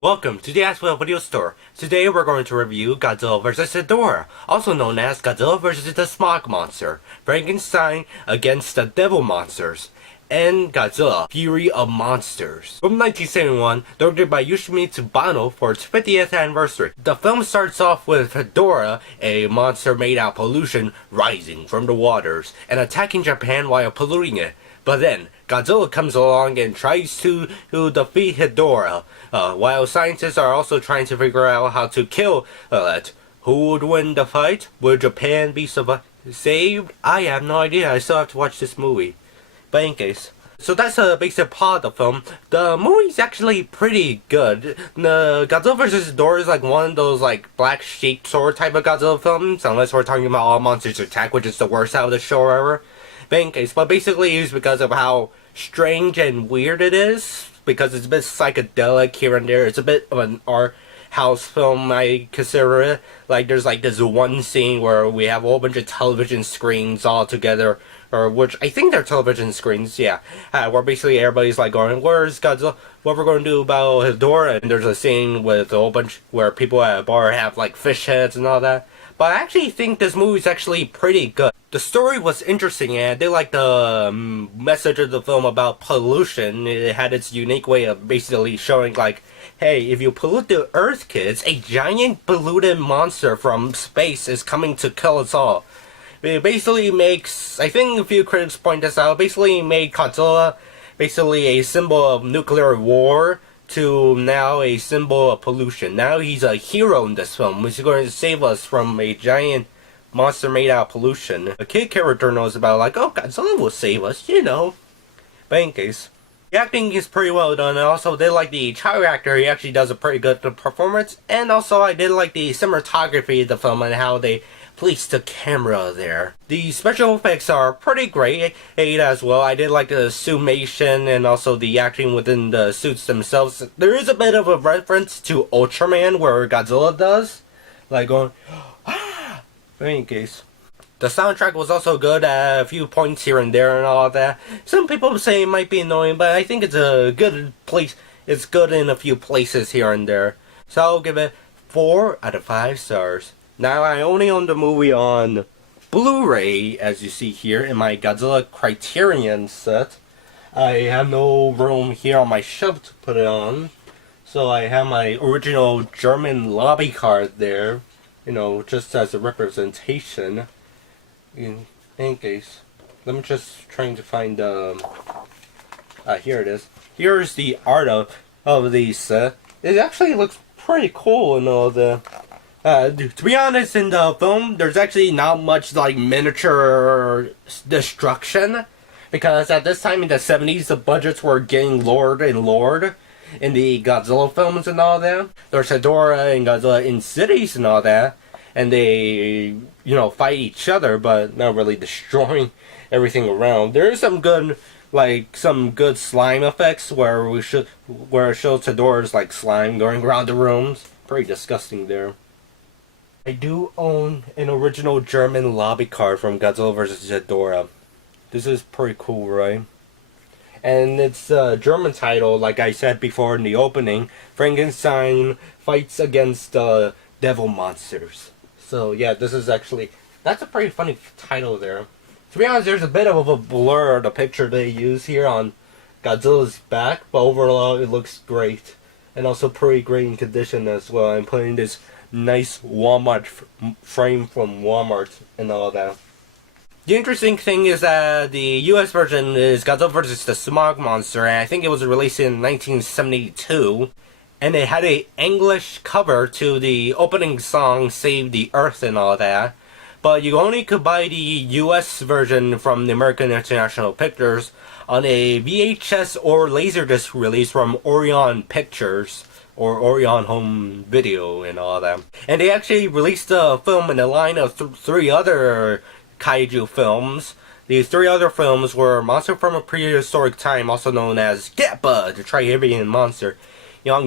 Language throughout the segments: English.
Welcome to the Aspel Video Store. Today we're going to review Godzilla vs. Hedorah, also known as Godzilla vs. the Smog Monster, Frankenstein against the Devil Monsters, and Godzilla, Fury of Monsters. From 1971, directed by Yoshimitsu Banno for its 50th anniversary. The film starts off with Hedorah, a monster made out of pollution, rising from the waters and attacking Japan while polluting it. But then, Godzilla comes along and tries to defeat Hedorah, while scientists are also trying to figure out how to kill it. Who would win the fight? Would Japan be saved? I have no idea. I still have to watch this movie. But in case. So that's the basic plot of the film. The movie's actually pretty good. The Godzilla vs. Hedorah is like one of those like black sheep sort type of Godzilla films, unless we're talking about All Monsters Attack, which is the worst out of the show ever. But basically it's because of how strange and weird it is, because it's a bit psychedelic here and there. It's a bit of an art house film, I consider it. Like there's like this one scene where we have a whole bunch of television screens all together, or which I think they're television screens, yeah. Where basically everybody's like going, where's Godzilla? What we're going to do about Hedorah? And there's a scene with a whole bunch where people at a bar have like fish heads and all that. But I actually think this movie's actually pretty good. The story was interesting, and I did like the message of the film about pollution. It had its unique way of basically showing like, hey, if you pollute the Earth, kids, a giant polluted monster from space is coming to kill us all. It basically makes, I think a few critics point this out, basically made Godzilla basically a symbol of nuclear war to now a symbol of pollution. Now he's a hero in this film, which is going to save us from a giant monster made out of pollution. A kid character knows about like, oh, Godzilla will save us, you know. But in case. The acting is pretty well done, and also did like the child actor, he actually does a pretty good performance, and also I did like the cinematography of the film and how they placed the camera there. The special effects are pretty great as well. I did like the suitmation and also the acting within the suits themselves. There is a bit of a reference to Ultraman where Godzilla does, like going, ah! In any case. The soundtrack was also good at a few points here and there and all that. Some people say it might be annoying, but I think it's a good place. It's good in a few places here and there. So I'll give it 4 out of 5 stars. Now I only own the movie on Blu-ray, as you see here in my Godzilla Criterion set. I have no room here on my shelf to put it on. So I have my original German lobby card there, you know, just as a representation. In any case, let me just trying to find here it is. Here's the art of the set. It actually looks pretty cool and all the. To be honest, in the film, there's actually not much like miniature destruction, because at this time in the 70s, the budgets were getting lowered and lowered in the Godzilla films and all that. There's Hedorah and Godzilla in cities and all that. And they, you know, fight each other, but not really destroying everything around. There is some good, like, some good slime effects where it shows Hedorah's, like, slime going around the rooms. Pretty disgusting there. I do own an original German lobby card from Godzilla vs. Hedorah. This is pretty cool, right? And it's a German title, like I said before in the opening. Frankenstein fights against the Devil Monsters. So yeah, this is actually, that's a pretty funny title there. To be honest, there's a bit of a blur, the picture they use here on Godzilla's back, but overall it looks great. And also pretty great in condition as well. I'm putting this nice Walmart frame from Walmart and all that. The interesting thing is that the US version is Godzilla vs. the Smog Monster, and I think it was released in 1972. And it had a English cover to the opening song, Save the Earth and all that. But you only could buy the US version from the American International Pictures on a VHS or Laserdisc release from Orion Pictures, or Orion Home Video and all that. And they actually released the film in a line of 3 other kaiju films. These 3 other films were Monster from a Prehistoric Time, also known as Gappa, the Trihebian Monster.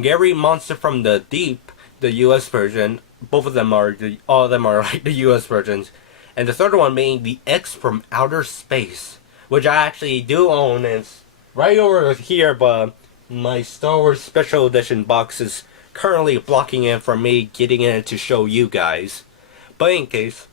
Gary Monster from the Deep, the US version. All of them are like the US versions. And the third one being the X from Outer Space, which I actually do own. It's right over here, but my Star Wars Special Edition box is currently blocking it from me getting it to show you guys. But in case.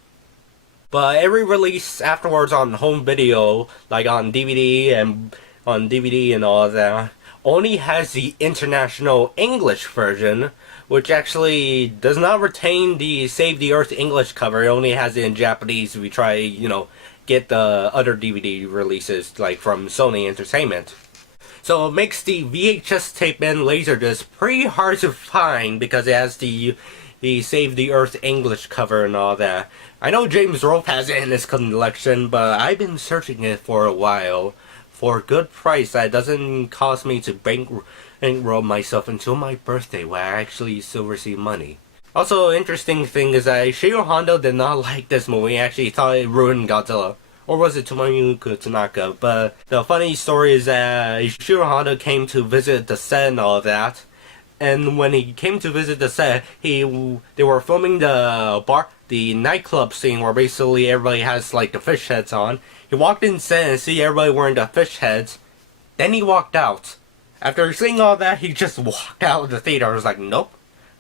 But every release afterwards on home video, like on DVD and all that, only has the international English version, which actually does not retain the Save the Earth English cover. It only has it in Japanese. We try, get the other DVD releases, like from Sony Entertainment. So it makes the VHS tape and Laserdisc pretty hard to find because it has the Save the Earth English cover and all that. I know James Rolfe has it in his collection, but I've been searching it for a while for a good price that doesn't cost me to bankroll myself until my birthday, where I actually still receive money. Also, interesting thing is that Ishiro Honda did not like this movie. He actually thought it ruined Godzilla. Or was it Tomoyuki Tanaka? But the funny story is that Ishiro Honda came to visit the set and all that. And when he came to visit the set, they were filming the nightclub scene where basically everybody has like the fish heads on. He walked in set and see everybody wearing the fish heads. Then he walked out. After seeing all that, he just walked out of the theater. I was like, nope,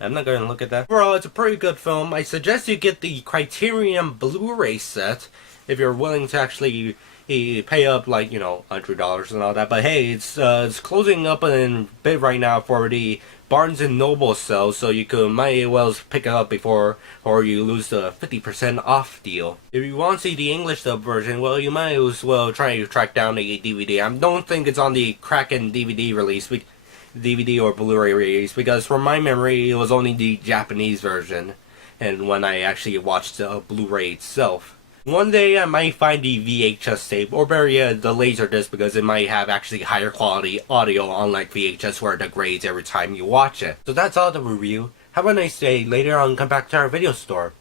I'm not going to look at that. Overall, it's a pretty good film. I suggest you get the Criterion Blu-ray set if you're willing to actually pay up like, $100 and all that. But hey, it's closing up a bit right now for the Barnes & Noble sale, so you might as well pick it up before or you lose the 50% off deal. If you want to see the English dub version, well, you might as well try to track down a DVD. I don't think it's on the Kraken DVD release, DVD or Blu-ray release, because from my memory, it was only the Japanese version, and when I actually watched the Blu-ray itself. One day I might find the VHS tape, or better yet, the Laserdisc, because it might have actually higher quality audio, unlike VHS where it degrades every time you watch it. So that's all the review. Have a nice day. Later on, come back to our video store.